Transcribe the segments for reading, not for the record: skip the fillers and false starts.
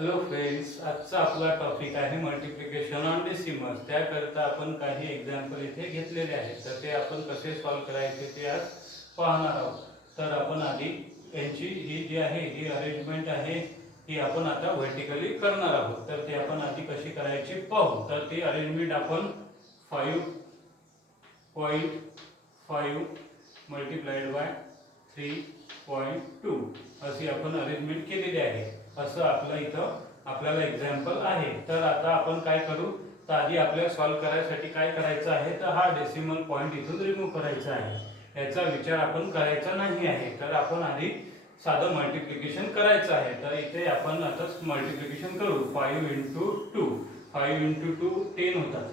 Hello friends, आजचा आपला topic आहे मल्टिप्लिकेशन ऑन डेसिमल्स. त्याकरता आपण काही एक्झाम्पल इथे घेतलेले आहेत, तर ते आपण कसे सॉल्व करायचे ते आज पाहणार आहोत. तर आपण आधी यांची ही जी आहे ही अरेंजमेंट आहे ही आपण आता व्हर्टिकली करणार आहोत. तर ते आपण आधी कशी करायची पाहू. तर ती अरेंजमेंट आपण 5.5 मल्टिप्लाइड बाय 3.2 अशी आपण अरेंजमेंट केलेली आहे. असं आपलं इथं आपल्याला एक्झाम्पल आहे. तर आता आपण काय करू, तर आधी आपल्याला सॉल्व करायसाठी काय करायचं आहे, तर हा डेसिमल पॉईंट इथून रिमूव्ह करायचा आहे. याचा विचार आपण करायचा नाही आहे. तर आपण आधी साधं मल्टिप्लिकेशन करायचं आहे. तर इथे आपण आता मल्टिप्लिकेशन करू. 5 इंटू 2, 5 इंटू 2 10 होतात.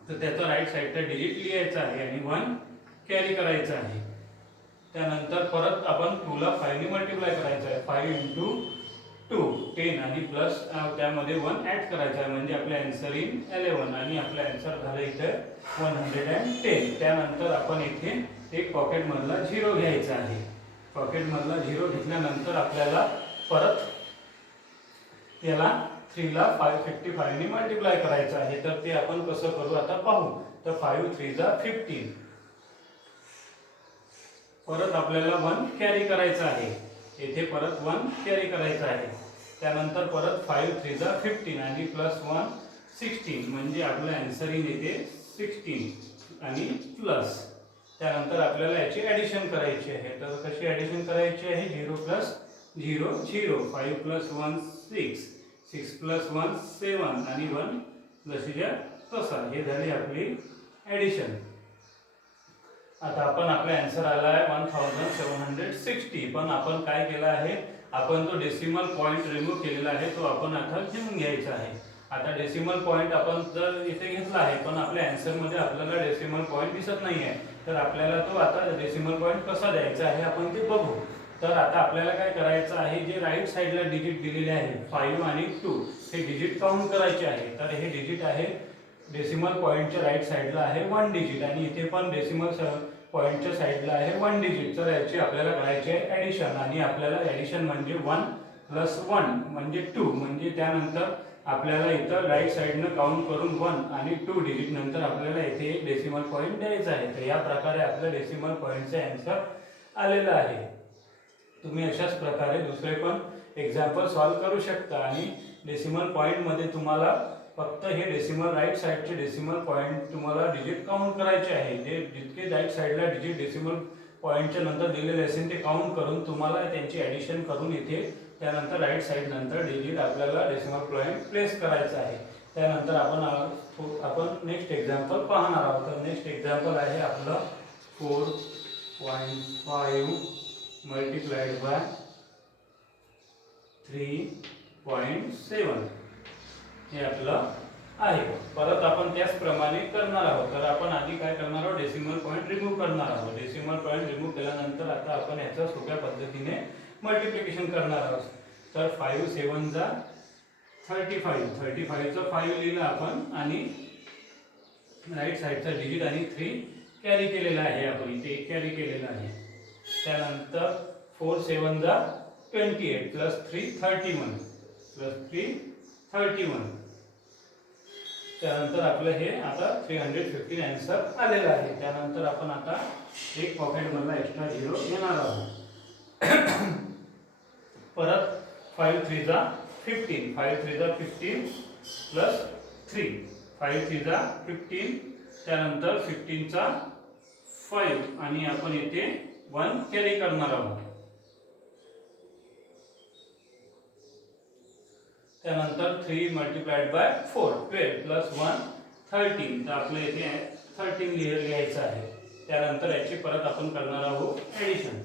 तर त्याचा राईट साईडचा डिजिट लिहायचा आहे आणि 1 कॅरी करायचा आहे. त्यानंतर परत आपण 2 ला 5 ने मल्टिप्लाय करायचं आहे. 5 इंटू 2 10 आणि प्लस त्यामध्ये 1 ॲड करायचा आहे, म्हणजे आपले आन्सर इन 11 आणि आपला आन्सर झालं इथे 110. त्यानंतर आपण इथे एक पॉकेटमधला 0 घ्यायचा आहे. पॉकेटमधला 0 घेतल्यानंतर आपल्याला परत त्याला 3 ला 555 ने मल्टिप्लाय करायचं आहे. तर ते आपण कसं करू आता पाहू. तर 5 3 जा 15. परत आपल्याला 1 कॅरी करायचं आहे. येथे परत 1 कॅरी करायचं आहे. त्यानंतर परत 5 3 जा 15 आणि प्लस 1 16, म्हणजे आपलं आन्सर इन येते 16 आणि प्लस. त्यानंतर आपल्याला याची ॲडिशन करायची आहे. तर कशी ॲडिशन करायची आहे, 0 प्लस 0 0, 5 प्लस 1 6, 6 प्लस 1 7 आणि 1 जशीच्या तसा. हे झाली आपली ॲडिशन. आता आपण आपला आन्सर आला आहे 1760. पण आपण काय केलं आहे, आपण तो डेसिमल पॉईंट रिमूव्ह केलेला आहे, तो आपण आता घेऊन घ्यायचा आहे. आता डेसिमल पॉईंट आपण जर इथे घेतला आहे, पण आपल्या आन्सरमध्ये आपल्याला डेसिमल पॉईंट दिसत नाही आहे. तर आपल्याला तो आता डेसिमल पॉईंट कसा द्यायचा आहे आपण ते बघू. तर आता आपल्याला काय करायचं आहे, जे राईट साईडला डिजिट दिलेले आहे 5 आणि 2 हे डिजिट काउंट करायचे आहे. तर हे डिजिट आहे डेसिमल पॉईंटच्या राईट साईडला आहे 1 डिजिट आणि इथे पण डेसिमल पॉईंटच्या साईडला आहे 1 डिजिट. तर याची आपल्याला करायची आहे ॲडिशन आणि आपल्याला ॲडिशन म्हणजे 1 प्लस 1 म्हणजे 2, म्हणजे त्यानंतर आपल्याला इथं राईट साईडनं काउंट करून 1 आणि 2 डिजिट नंतर आपल्याला इथे एक डेसिमल पॉईंट द्यायचा आहे. तर या प्रकारे आपल्या डेसिमल पॉईंटचे आन्सर आलेलं आहे. तुम्ही अशाच प्रकारे दुसरे पण एक्झाम्पल सॉल्व करू शकता. आणि डेसिमल पॉईंटमध्ये तुम्हाला फक्त हे डेसिमल राईट साईडचे डेसिमल पॉईंट तुम्हाला डिजिट काउंट करायचे आहे. जे जितके राईट साईडला डिजिट डेसिमल पॉईंटच्या नंतर दिलेले असेल ते काउंट करून तुम्हाला त्यांची ॲडिशन करून इथे त्यानंतर राईट साईड नंतर डिजिट आपल्याला डेसिमल पॉईंट प्लेस करायचा आहे. त्यानंतर आपण नेक्स्ट एक्झाम्पल पाहणार आहोत. तर नेक्स्ट एक्झाम्पल आहे आपलं 4.5 मल्टिप्लाइड बाय 3.7 हे आपलं आहे. परत आपण त्याचप्रमाणे करणार आहोत. तर आपण आधी काय करणार आहोत, डेसिमल पॉईंट रिमूव्ह करणार आहोत. डेसिमल पॉईंट रिमूव्ह केल्यानंतर आता आपण याचं सोप्या पद्धतीने मल्टिप्लिकेशन करणार आहोत. तर 5 7 जा 35, 35चं 5 लिहिलं आपण आणि राईट साईडचा डिजिट आणि 3 कॅरी केलेला आहे. आपण इथे कॅरी केलेला आहे. त्यानंतर 4 7 जा 28 प्लस 3 31 प्लस 3 31. त्यानंतर आपलं हे आता 315 आन्सर आलेलं आहे. त्यानंतर आपण आता एक पॉकेटमधला एक्स्ट्रा 0 घेणार आहोत. परत 5 3 जा 15, 5 3 जा 15 प्लस 3, 5 3 जा 15. त्यानंतर 15चा 5 आणि आपण इथे 1 कॅरी करणार आहोत. त्यानंतर 3 मल्टिप्लाइड बाय 4 12 प्लस 1 13. तर आपलं इथे 13 लिहायचं आहे. त्यानंतर याची परत आपण करणार आहोत ॲडिशन.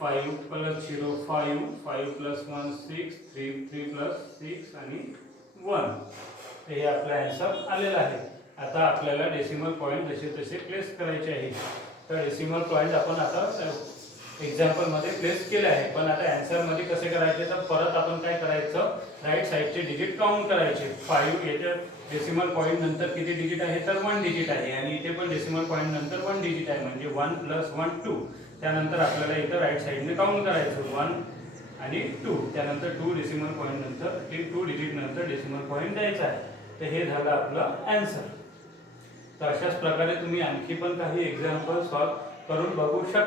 5 प्लस 0 5, 5 प्लस 1 6, 3 प्लस 6 आणि 1. हे आपलं आन्सर आलेलं आहे. आता आपल्याला डेसिमल पॉईंट जसे तसे प्लेस करायचे आहे. तर डेसिमल पॉईंट आपण आता एक्झाम्पलमध्ये प्लेस केले आहे. पण आता आन्सरमध्ये कसे करायचे, तर परत आपण काय करायचं, राईट साईडचे डिजिट काउंट करायचे. 5 याच्या डेसिमल पॉईंट नंतर किती डिजिट आहे, तर 1 डिजिट आहे आणि इथे पण डेसिमल पॉईंट नंतर 1 डिजिट आहे, म्हणजे 1 प्लस 1 2. त्यानंतर आपल्याला इथं राईट साईडने काउंट करायचं. 1 आणि 2 त्यानंतर 2 डेसिमल पॉईंट नंतर 2 डिजिट नंतर डेसिमल पॉईंट द्यायचा आहे. तर हे झालं आपलं आन्सर. तर अशाच प्रकारे तुम्ही आणखी पण काही एक्झाम्पल सॉल्व करून बघू शकता.